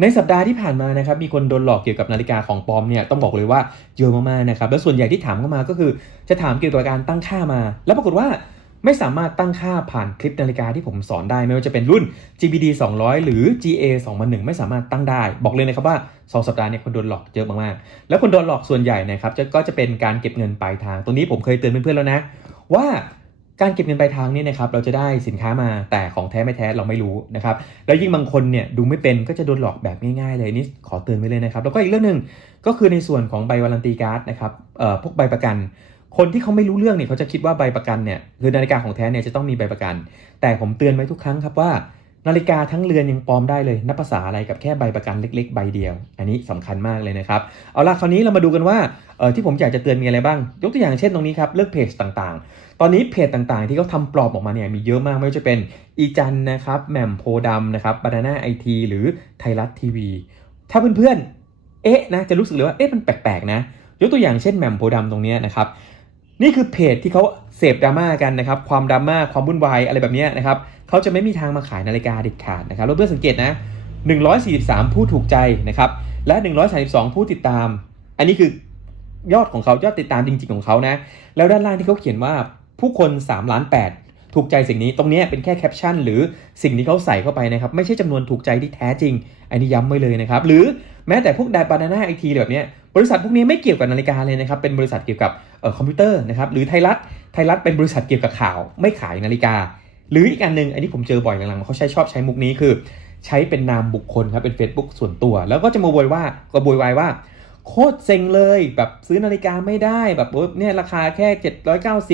ในสัปดาห์ที่ผ่านมานะครับมีคนโดนหลอกเกี่ยวกับนาฬิกาของปลอมเนี่ยต้องบอกเลยว่าเยอะมากๆนะครับแล้วส่วนใหญ่ที่ถามเข้ามาก็คือจะถามเกี่ยวกับการตั้งค่ามา แล้วปรากฏว่าไม่สามารถตั้งค่าผ่านคลิปนาฬิกาที่ผมสอนได้ ไม่ว่าจะเป็นรุ่น GBD 200 หรือ GA 2001 ไม่สามารถตั้งได้ บอกเลยนะครับว่า 2 สัปดาห์นี่ยคนโดนหลอกเยอะมากๆ แล้วคนโดนหลอกส่วนใหญ่นะครับก็จะเป็นการเก็บเงินปลายทาง ตรงนี้ผมเคยเตือนเพื่อนๆแล้วนะ ว่า การเก็บเงินปลายทางเนี่ยนะครับเราจะได้สินค้ามาแต่ของแท้ไม่แท้เราไม่รู้นะครับแล้วยิ่งบางคนเนี่ยดูไม่เป็นก็จะโดนหลอกแบบง่ายๆเลยนี่ขอเตือนไว้เลยนะครับแล้วก็อีกเรื่องหนึ่งก็คือในส่วนของใบวารันตีการ์ดนะครับเอ่อพวกใบประกัน คนที่เขาไม่รู้เรื่องเนี่ยเขาจะคิดว่าใบประกันเนี่ยคือนาฬิกาของแท้เนี่ยจะต้องมีใบประกัน แต่ผมเตือนไว้ทุกครั้งครับว่านาฬิกาทั้งเรือนยังปลอมได้เลย นับภาษาอะไรกับแค่ใบประกันเล็ก ๆ ใบเดียว อันนี้สำคัญมากเลยนะครับ เอาล่ะคราวนี้เรามาดูกันว่าเออที่ผมอยากจะเตือนมีอะไรบ้าง ยกตัวอย่างเช่นตรงนี้ครับ เลือกเพจต่างๆ ตอนนี้เพจต่างๆ ที่เขาทำปลอมออกมาเนี่ยมีเยอะมากไม่ว่าจะเป็นอีจันนะครับแหม่มโพดำนะครับบานาน่าไอทีหรือไทยรัฐทีวี ถ้าเพื่อนๆเอ๊ะนะจะรู้สึกเลยว่าเอ๊ะมันแปลกๆนะยกตัวอย่างเช่นแหม่มโพดำตรงนี้นะครับนี่คือเพจที่เขาเสพดราม่ากันนะครับความดราม่าความวุ่นวายอะไรแบบนี้นะครับเขาจะไม่มีทางมาขายนาฬิกาเด็ดขาดนะครับแล้วเพื่อนสังเกตนะ143 ผู้ถูกใจนะครับและ 132 ผู้ติดตาม อันนี้คือยอดของเขายอดติดตามจริง ๆ ของเขานะ แล้วด้านล่างที่เขาเขียนว่า ผู้คน 3 ล้าน 8 ถูกใจสิ่งนี้ตรงนี้เป็นแค่แคปชั่น หรือสิ่งที่เขาใส่เข้าไปนะครับ ไม่ใช่จำนวนถูกใจที่แท้จริง อันนี้ย้ำไว้เลยนะครับ หรือแม้แต่พวกไดบานาน่าไอทีแบบนี้บริษัทพวกนี้ไม่เกี่ยวกับนาฬิกาเลยนะครับ เป็นบริษัทเกี่ยวกับออคอมพิวเตอร์นะครับหรือไทยรัฐไทยรัฐเป็นบริษัทเกี่ยวกับข่าวไม่ขายนาฬิกา หรืออีกอันหนึ่งอันนี้ผมเจอบ่อยหลังๆเขาใช้ชอบใช้มุกนี้คือ ใช้เป็นนามบุคคลครับเป็น Facebook ส่วนตัว แล้วก็จะมาโวยว่าก็โวยวายว่า โคตรเซ็งเลยแบบซื้อนาฬิกาไม่ได้แบบเนี่ยราคาแค่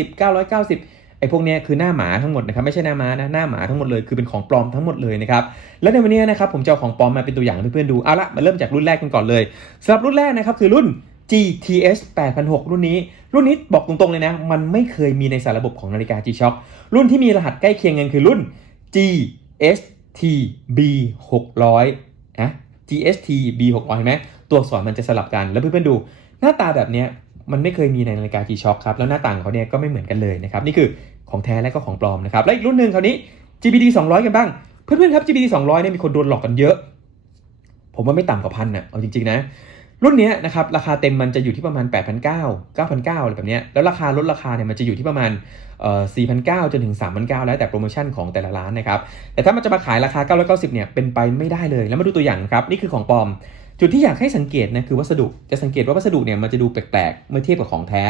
790 990ไอ้พวกเนี้ยคือหน้าหมาทั้งหมดนะครับไม่ใช่หน้าม้านะหน้าหมาทั้งหมดเลยคือเป็นของปลอมทั้งหมดเลยนะครับแล้วในวันนี้นะครับผมจะเอาของปลอมมาเป็นตัวอย่างให้เพื่อนๆดูเอาละมาเริ่มจากรุ่นแรกกันก่อนเลยสำหรับรุ่นแรกนะครับคือรุ่น GTS 8006 รุ่นนี้ รุ่นนี้บอกตรงๆเลยนะ มันไม่เคยมีในสารระบบของนาฬิกา G-Shock รุ่นที่มีรหัสใกล้เคียงกันคือรุ่น GST B 600นะ GST B 600 เห็นไหมตัวอักษรมันจะสลับกันแล้วเพื่อนๆดู หน้าตาแบบนี้มันไม่เคยมีในนาฬิกา G-Shock ครับแล้วหน้าต่างเขาเนี่ยก็ไม่เหมือนกันเลยนะครับนี่คือของแท้และก็ของปลอมนะครับและอีกรุ่นหนึ่งคราวนี้ GBD 200 กันบ้างเพื่อนๆครับ GBD 200เนี่ยมีคนโดนหลอกกันเยอะ ผมว่าไม่ต่ำกว่าพันนะเอาจริงๆนะ รุ่นนี้นะครับราคาเต็มมันจะอยู่ที่ประมาณ 8,900 9,900อะไรแบบนี้แล้วราคาลดราคาเนี่ยมันจะอยู่ที่ประมาณเอ่อ4,900จนถึง 3,900 แล้วแต่โปรโมชั่นของแต่ละร้านนะครับแต่ถ้ามันจะมาขายราคา 990เนี่ยเป็นไปไม่ได้เลย แล้วมาดูตัวอย่างครับนี่คือของปลอม จุดที่อยากให้สังเกตนะคือวัสดุจะสังเกตว่าวัสดุเนี่ยมันจะดูแปลกๆเมื่อเทียบกับของแท้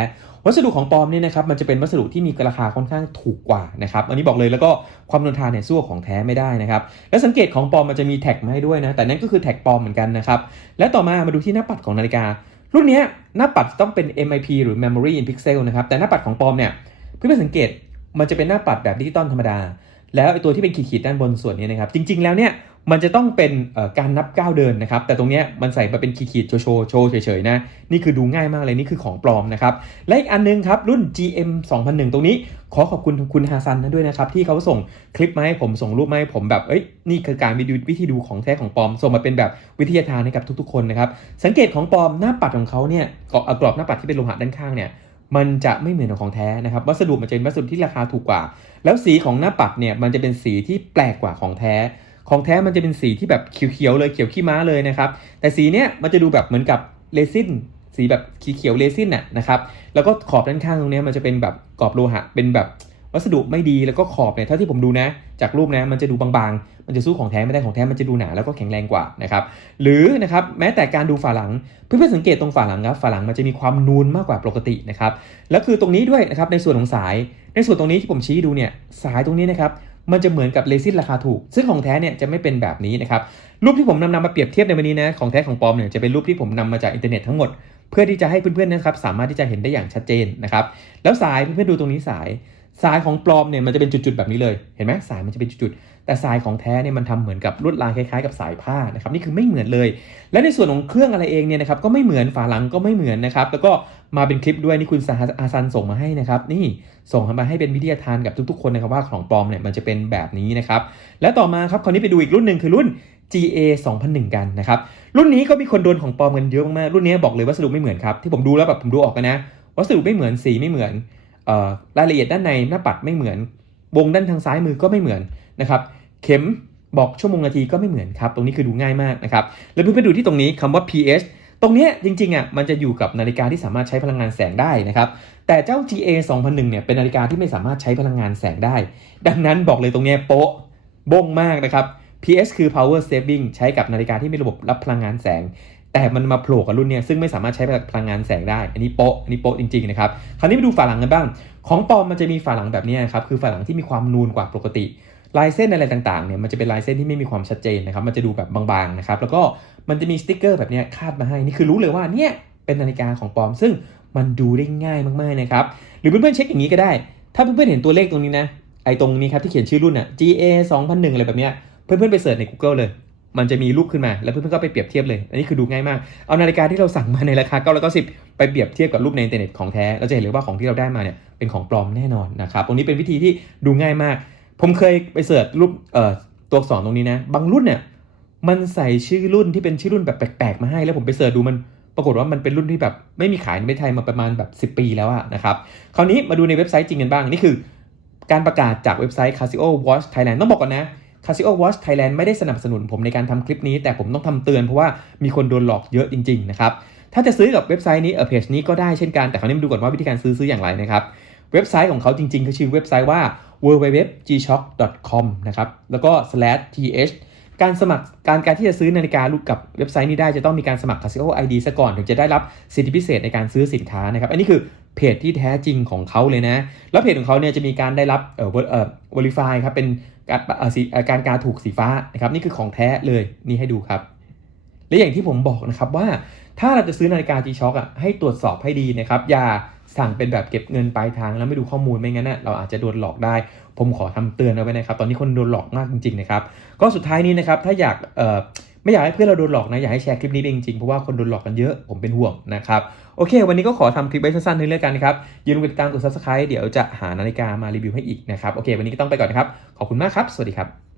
วัสดุของปลอมเนี่ยนะครับมันจะเป็นวัสดุที่มีราคาค่อนข้างถูกกว่านะครับอันนี้บอกเลยแล้วก็ความทนทานเนี่ยสู้ของแท้ไม่ได้นะครับและสังเกตของปลอมมันจะมีแท็กมาให้ด้วยนะแต่นั่นก็คือแท็กปลอมเหมือนกันนะครับและต่อมามาดูที่หน้าปัดของนาฬิกา รุ่นนี้หน้าปัดต้องเป็น MIP หรือ Memory in Pixel นะครับแต่หน้าปัดของปลอมเนี่ยเพื่อนๆสังเกตมันจะเป็นหน้าปัดแบบดิจิตอลธรรมดา แล้วไอ้ตัวที่เป็นขีดๆด้านบนส่วนนี้นะครับจริง ๆแล้วเนี่ย มันจะต้องเป็นการนับก้าวเดินนะครับ แต่ตรงนี้มันใส่มาเป็นขีดๆโชว์โชว์เฉยๆนะนี่คือดูง่ายมากเลยนี่คือของปลอมนะครับ และอีกอันนึงครับ รุ่น GM 2001 ตรงนี้ ขอขอบคุณคุณฮาซันนะด้วยนะครับ ที่เขาส่งคลิปมาให้ผมส่งรูปมาให้ผมแบบเอ้ยนี่คือการวิดีวิธีดูของแท้ของปลอม ส่งมาเป็นแบบวิทยาทานให้กับทุกๆ คนนะครับ สังเกตของปลอมหน้าปัดของเขาเนี่ยกรอบกรอบหน้าปัดที่เป็นโลหะด้านข้างเนี่ยมันจะไม่เหมือนของแท้นะครับ วัสดุมันจะเป็นวัสดุที่ราคาถูกกว่า แล้วสีของหน้าปัดเนี่ยมันจะเป็นสีที่แปลกกว่าของแท้ ของแท้มันจะเป็นสีที่แบบเขียวๆเลยเขียวขี้ม้าเลยนะครับ แต่สีเนี้ยมันจะดูแบบเหมือนกับเรซินสีแบบเขียวๆเรซินน่ะนะครับ แล้วก็ขอบด้านข้างตรงเนี้ยมันจะเป็นแบบกรอบโลหะ เป็นแบบวัสดุไม่ดีแล้วก็ขอบเนี่ยเท่าที่ผมดูนะ จากรูปนะมันจะดูบางๆ มันจะสู้ของแท้ไม่ได้ของแท้มันจะดูหนาแล้วก็แข็งแรงกว่านะครับ หรือนะครับแม้แต่การดูฝาหลังเพื่อนๆสังเกตตรงฝาหลังครับฝาหลังมันจะมีความนูนมากกว่าปกตินะครับ แล้วคือตรงนี้ด้วยนะครับในส่วนของสาย ในส่วนตรงนี้ที่ผมชี้ดูเนี่ยสายตรงนี้นะครับ มันจะเหมือนกับเรซินราคาถูก ซึ่งของแท้เนี่ยจะไม่เป็นแบบนี้นะครับ รูปที่ผมนำนำมาเปรียบเทียบในวันนี้นะ ของแท้ของปลอมเนี่ยจะเป็นรูปที่ผมนำมาจากอินเทอร์เน็ตทั้งหมด เพื่อที่จะให้เพื่อนๆนะครับสามารถที่จะเห็นได้อย่างชัดเจนนะครับ แล้วสายเพื่อนๆดูตรงนี้สาย สายของปลอมเนี่ยมันจะเป็นจุดๆแบบนี้เลย เห็นไหมสายมันจะเป็นจุดๆ แต่สายของแท้เนี่ยมันทำเหมือนกับลวดลายคล้ายๆกับสายผ้านะครับนี่คือไม่เหมือนเลย และในส่วนของเครื่องอะไรเองเนี่ยนะครับก็ไม่เหมือนฝาหลังก็ไม่เหมือนนะครับแล้วก็มาเป็นคลิปด้วยนี่คุณซาอาซันส่งมาให้นะครับนี่ส่งมาให้เป็นวิทยาทานกับทุกๆ คนนะครับว่าของปลอมเนี่ยมันจะเป็นแบบนี้นะครับและต่อมาครับคราวนี้ไปดูอีกรุ่นหนึ่งคือรุ่น GA 2001 กันนะครับรุ่นนี้ก็มีคนโดนของปลอมกันเยอะมากรุ่นนี้บอกเลยวัสดุไม่เหมือนครับที่ผมดูแล้วแบบผมดูออกกันนะวัสดุไม่เหมือนสีไม่เหมือนออรายละเอียดด้านในหน้าปัดไม่เหมือน วงด้านทางซ้ายมือก็ไม่เหมือนนะครับ เข็มบอกชั่วโมงนาทีก็ไม่เหมือนครับ ตรงนี้คือดูง่ายมากนะครับ แล้วเพื่อนๆดูที่ตรงนี้คำว่า pH ตรงเนี้ยจริงๆอะมันจะอยู่กับนาฬิกาที่สามารถใช้พลังงานแสงได้นะครับ แต่เจ้า GA 2001เนี่ยเป็นนาฬิกาที่ไม่สามารถใช้พลังงานแสงได้ ดังนั้นบอกเลยตรงเนี้ยโป๊ะบ้งมากนะครับ PS คือ power saving ใช้กับนาฬิกาที่มีระบบรับพลังงานแสง แต่มันมาโผล่กับรุ่นเนี้ยซึ่งไม่สามารถใช้พลังงานแสงได้ อันนี้โป๊ะอันนี้โป๊ะจริงๆนะครับ คราวนี้มาดูฝาหลังกันบ้าง ของปลอมมันจะมีฝาหลังแบบนี้ครับ คือฝาหลังที่มีความนูนกว่าปกติ ลายเส้นอะไรต่างๆเนี่ย มันจะเป็นลายเส้นที่ไม่มีความชัดเจนนะครับ มันจะดูแบบบางๆนะครับ แล้วก็มันจะมีสติ๊กเกอร์แบบนี้คาดมาให้ นี่คือรู้เลยว่าเนี่ยเป็นนาฬิกาของปลอม ซึ่งมันดูได้ง่ายมากๆนะครับ หรือเพื่อนๆเช็คอย่างนี้ก็ได้ ถ้าเพื่อนๆเห็นตัวเลขตรงนี้นะ ไอ้ตรงนี้ครับที่เขียนชื่อรุ่นอะ GA 2001อะไรแบบเนี้ยเพื่อนๆไปเสิร์ชใน Google เลย มันจะมีรูปขึ้นมา แล้วเพื่อนๆก็ไปเปรียบเทียบเลย อันนี้คือดูง่ายมาก เอานาฬิกาที่เราสั่งมาในราคา990ไปเปรียบเทียบกับรูปในอินเทอร์เน็ตของแท้ เราจะเห็นเลยว่าของที่เราได้มาเนี่ยเป็นของปลอมแน่นอนนะครับ ตรงนี้เป็นวิธีที่ดูง่ายมาก ผมเคยไปเสิร์ชรูปเอ่อตัวอักษรตรงนี้นะ บางรุ่นเนี่ยมันใส่ชื่อรุ่นที่เป็นชื่อรุ่นแบบแปลกๆมาให้ แล้วผมไปเสิร์ชดูมันปรากฏว่ามันเป็นรุ่นที่แบบไม่มีขายในประเทศไทยมาประมาณแบบ 10 ปีแล้วอะนะครับคราวนี้มาดูในเว็บไซต์จริงกันบ้างนี่คือ การประกาศจากเว็บไซต์ Casio Watch Thailand ต้องบอกก่อนนะ Casio Watch Thailand ไม่ได้สนับสนุนผมในการทำคลิปนี้ แต่ผมต้องทำเตือนเพราะว่ามีคนโดนหลอกเยอะจริงๆนะครับถ้าจะซื้อกับเว็บไซต์นี้เออเพจนี้ก็ได้เช่นกันแต่คราวนี้มาดูก่อนว่าวิธีการซื้อซื้ออย่างไรนะครับเว็บไซต์ของเขาจริงๆคือชื่อเว็บไซต์ว่า www.gshock.com นะครับแล้วก็ slash th การสมัครการการที่จะซื้อนาฬิกาลูกกับเว็บไซต์นี้ได้จะต้องมีการสมัคร Casio ID ซะก่อนถึงจะได้รับสิทธิพิเศษในการซื้อสินค้านะครับ อันนี้คือ เพจที่แท้จริงของเขาเลยนะ แล้วเพจของเขาเนี่ยจะมีการได้รับเอ่อเอ่อ verify ครับเป็นการเอ่อสีการการถูกสีฟ้านะครับนี่คือของแท้เลยนี่ให้ดูครับ และอย่างที่ผมบอกนะครับว่าถ้าเราจะซื้อนาฬิกา G-Shock อะให้ตรวจสอบให้ดีนะครับ อย่าสั่งเป็นแบบเก็บเงินปลายทางแล้วไม่ดูข้อมูลไม่งั้นน่ะเราอาจจะโดนหลอกได้ ผมขอทำเตือนเอาไว้นะครับ ตอนนี้คนโดนหลอกมากจริงๆนะครับ ก็สุดท้ายนี้นะครับถ้าอยากเอ่อ ไม่อยากให้เพื่อนเราโดนหลอกนะ อยากให้แชร์คลิปนี้ไปจริงๆ เพราะว่าคนโดนหลอกกันเยอะผมเป็นห่วงนะครับ โอเค วันนี้ก็ขอทำคลิปไว้สั้นๆนึงแล้วกันนะครับอย่าลืมกดติดตามกด subscribe เดี๋ยวจะหานาฬิกามารีวิวให้อีกนะครับโอเค วันนี้ก็ต้องไปก่อนนะครับขอบคุณมากครับ สวัสดีครับ